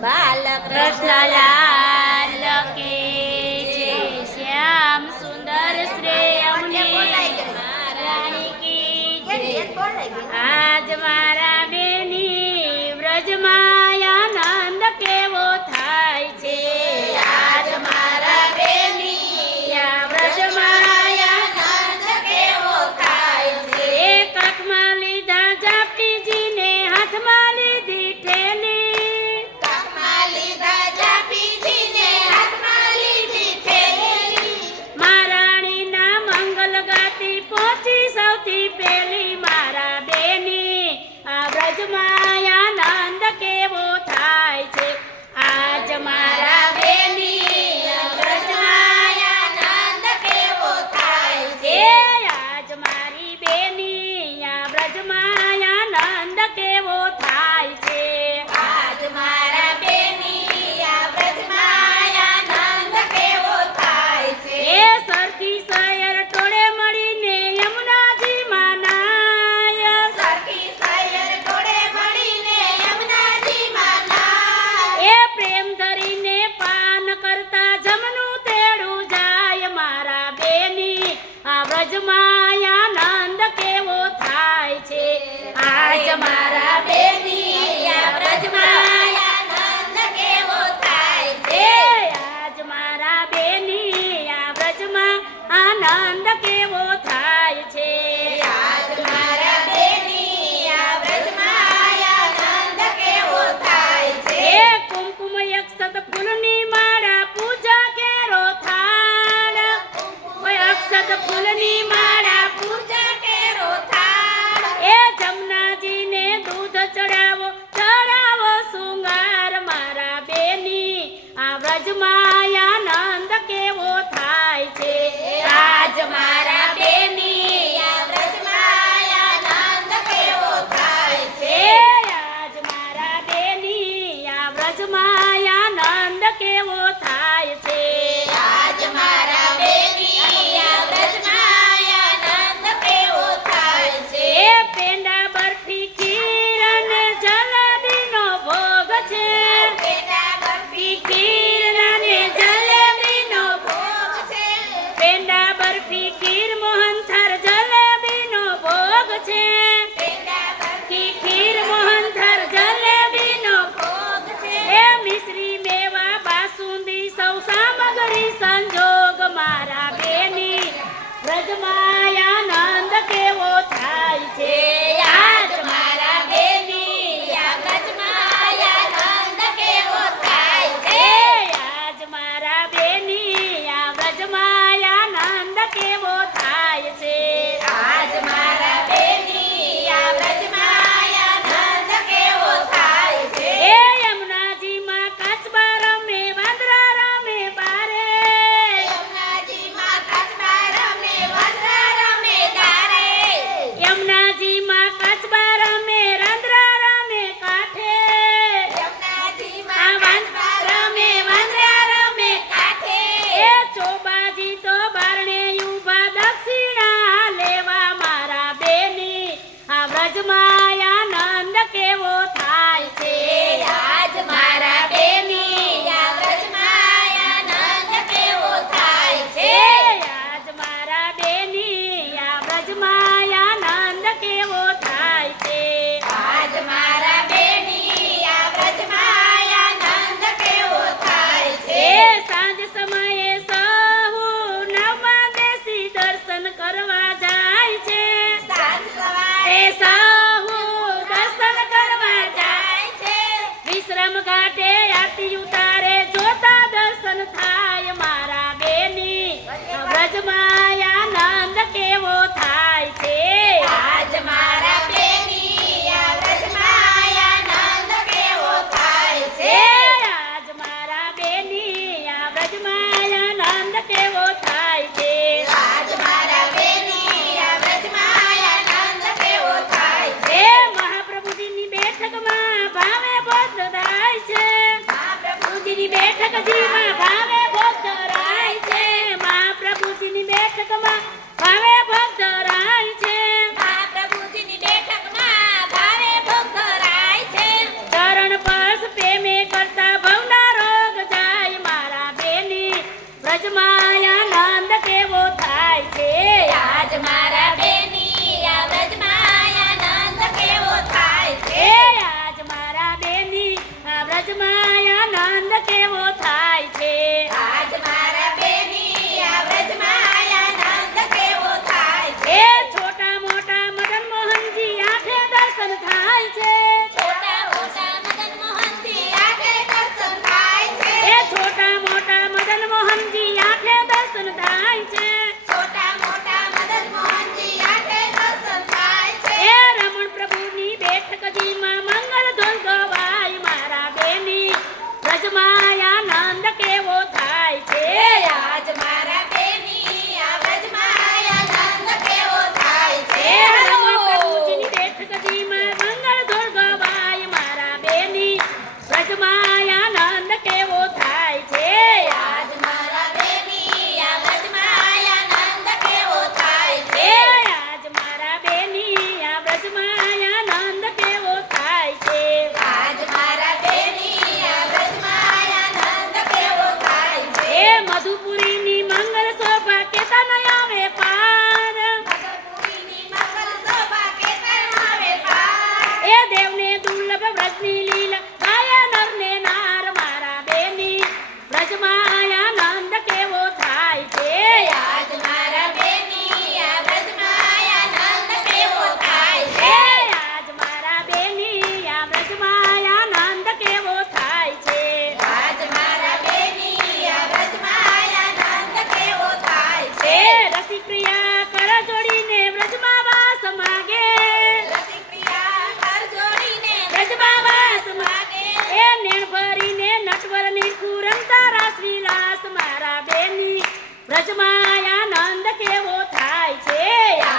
કૃષ્ણલાલ કી જય શ્યામ સુંદર શ્રી અમને રાણી કી જય આજ મારા બેની વ્રજમાં આનંદ કેવો થાય છે આજ મારા બેની વ્રજમાં આનંદ કેવો થાય છે કાકમાં લીધા જાપીજીને હાથમાં લીધી ઠેલી પહોંચી સૌથી પહેલી મારા બેની આ વ્રજમાં આનંદ કેવો થાય છે આજ મારા બેની આ વ્રજમાં આનંદ કેવો થાય છે આજ મારી બેની આ વ્રજમાં આનંદ કેવો થાય છે આજ મારા બેની આ વ્રજમાં આનંદ કેવો થાય છે એ સરખી સયર ટોળે મળીને વ્રજમાં આનંદ કેવો થાય છે આજ મારા બેની આ વ્રજમાં આનંદ કેવો થાય છે આજ મારા બેની આ વ્રજમાં આનંદ કેવો થાય છે આજ મારા બેની આ વ્રજમાં આનંદ કેવો થાય છે કુમકુમ અક્ષત ફૂલની માળા પૂજા કેરો થાળ અક્ષત ફૂલની માળા પૂજા કેરો થાળ એ જમનાજીને દૂધ ચડાવો શૃંગાર મારા બેની આ વ્રજમાં આનંદ કેવો થાય છે આજ મારા બેની આ વ્રજમાં આનંદ કેવો થાય છે આજ મારા બેની આ વ્રજમાં આનંદ કેવો થાય છે આજ મારા બેની આ વ્રજમાં આનંદ કેવો થાય છે પેંડા બરફી ખીર અને જલેબીનો ભોગ છે પેંડા બરફી ખીર અને જલેબીનો ભોગ છે પેંડા બરફી ખીર મોહનથાળ જલેબીનો ભોગ છે પેંડા બરફી ખીર મોહનથાળ જલેબીનો ભોગ છે એ મિશ્રી મેવા બાસુંદી સૌ સામગ્રી સંજોગ મારા બેની વ્રજમાં આનંદ કેવો થાય છે આજ મારા બેની આ વ્રજમાં આનંદ કેવો થાય છે આજ મારા બેની આ વ્રજમાં આનંદ કેવો થાય છે આજ મારા બેની આ વ્રજમાં આનંદ કેવો થાય છે એ યમુનાજીમાં કાચબા રમે વાંદરા રમે બારે યમુનાજીમાં કાચબા રમે વાંદરા રમે દારે યમુનાજીમાં કાચબા રમે રંધરા રમે કાંઠે યમુનાજીમાં કાચબા રમે વાંદરા રમે કાંઠે એ ચોબાજી તો બારણે ઊભા દક્ષિણા લેવા મારા બેની આ વ્રજમાં આનંદ કેવો થાય છે આજ મારા બેની આ વ્રજમાં આનંદ કેવો થાય છે આજ મારા બેની આ વ્રજમાં આનંદ કેવો થાય છે આજ મારા બેની આ વ્રજમાં આનંદ કેવો થાય છે સાંજ સમયે સહુ નવમાં બેસી દર્શન કરવા જાય છે સાંજ સવારે સહુ દર્શન કરવા જાય છે વિશ્રામ ઘાટે આરતી ઉતારે જોતા દર્શન થાય મારા બેની વ્રજમાં આનંદ કેવો થાય છે આજ મારા બેની આ વ્રજમાં આનંદ કેવો થાય છે આજ મારા બેની આ વ્રજમાં આનંદ કેવો થાય છે આજ મારા બેની આ વ્રજમાં આનંદ કેવો થાય છે મહાપ્રભુજીની બેઠકમાં ભાવે ભોગ ધરાય છે મહાપ્રભુજીની બેઠકજીમાં ભાવે ભોગ ધરાય છે મહાપ્રભુજીની બેઠકમાં ભાવે ભોગ ધરાય છે મહાપ્રભુજીની બેઠકમાં ભાવે ભોગ ધરાય છે ચરણ સ્પર્શ પ્રેમે કરતા વ્રજમાં આનંદ કેવો થાય છે આજ મારા બેની આ વ્રજમાં આનંદ કેવો થાય છે એ છોટા મોટા મદન મોહનજી આંખે દર્શન થાય છે છોટા મોટા મદન મોહનજી આંખે દર્શન થાય છે એ છોટા મોટા મદન મોહનજી આંખે દર્શન થાય છે છોટા મોટા મદન મોહનજી આંખે દર્શન થાય છે એ રમણ પ્રભુની બેઠકજીમાં મંગળ ધોલ ગવાય મારા બેની વ્રજમાં આનંદ કેવો થાય છે આજ મારા બેની આ વ્રજમાં આનંદ કેવો થાય છે એ રમણ પ્રભુજીની બેઠકજીમાં મંગળ ધોલ ગવાય મારા બેની વ્રજમાં આનંદ કેવો થાય છે આજ મારા બેની આ વ્રજમાં આનંદ કેવો થાય એ છે આજ મારા બેની આ વ્રજમાં આનંદ કેવો થાય છે આજ મારા બેની આ વ્રજમાં આનંદ કેવો થાય છે એ મધુપુરીની મંગલ શોભા કેતા ન આવે પાર મધુપુરીની મંગલ શોભા કેતનમાં વેપાર એ દેવને દુર્લભ વ્રજની લીલા ગાય નર ને નાર મારા બેની વ્રજમાં આનંદ કેવો થાય છે આજ મારા બેની આ વ્રજમાં આનંદ કેવો થાય એ છે આજ મારા બેની આ વ્રજમાં આનંદ કેવો થાય છે આજ મારા બેની આ વ્રજમાં આનંદ કેવો થાય એ છે રસિકપ્રિયા કર જોડીને વ્રજમાં વાસ માગે રસિકપ્રિયા કર જોડીને વ્રજમાં વાસ માગે એ નેણ ભરીને નટવરની ખુરંતા રાસ વિલાસ મારા બેની વ્રજમાં આનંદ કેવો થાય છે